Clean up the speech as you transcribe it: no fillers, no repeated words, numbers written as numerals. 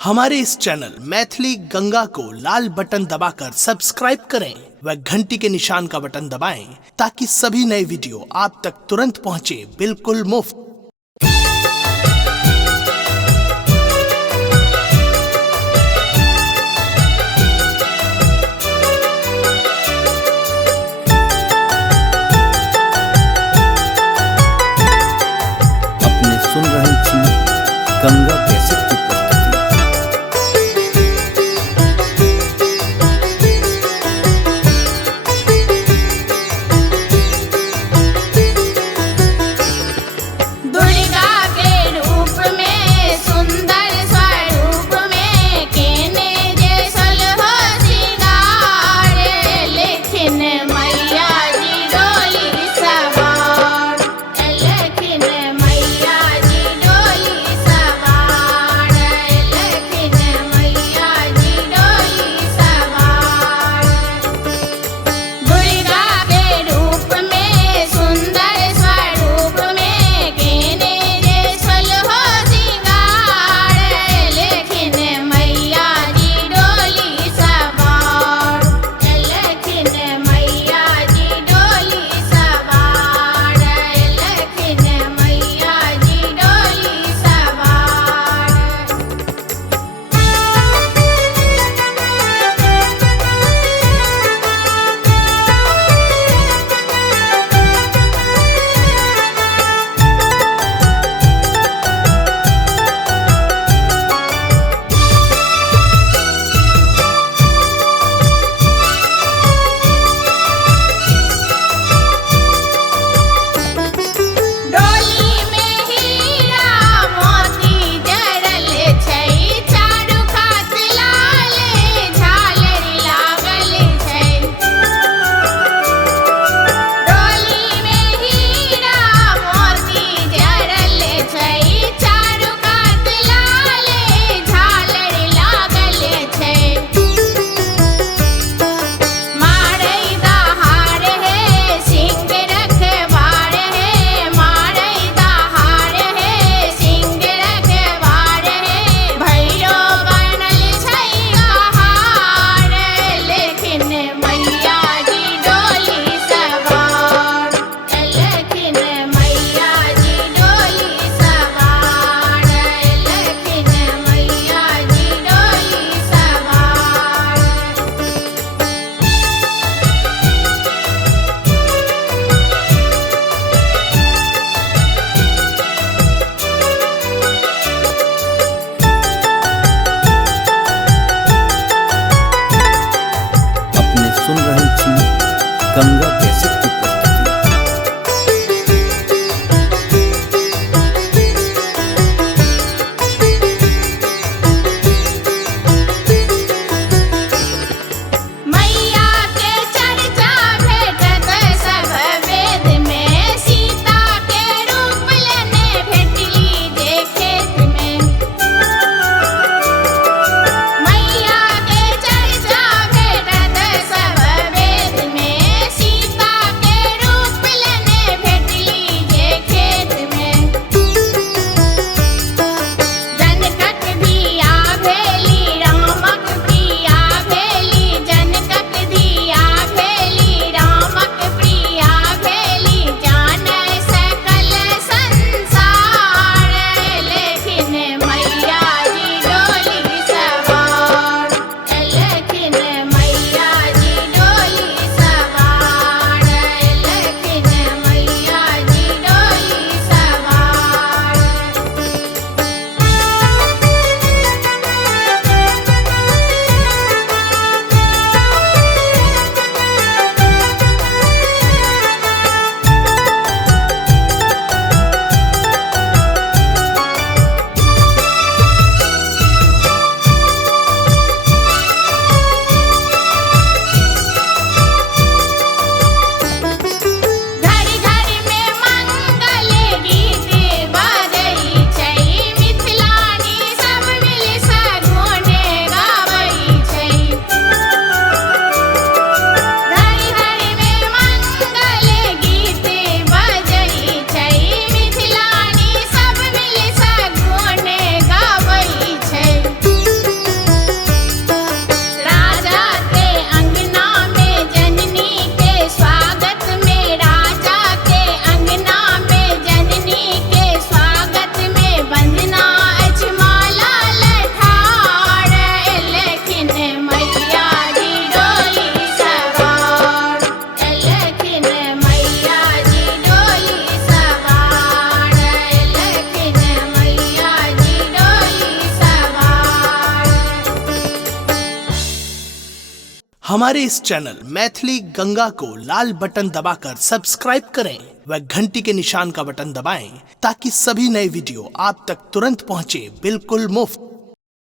हमारे इस चैनल मैथिली गंगा को लाल बटन दबाकर सब्सक्राइब करें व घंटी के निशान का बटन दबाएं ताकि सभी नए वीडियो आप तक तुरंत पहुंचे बिल्कुल मुफ्त। अपने सुन रहे छी गंगा कैसेट की प्रस्तुति। हमारे इस चैनल मैथिली गंगा को लाल बटन दबाकर सब्सक्राइब करें व घंटी के निशान का बटन दबाएं ताकि सभी नए वीडियो आप तक तुरंत पहुंचे बिल्कुल मुफ्त।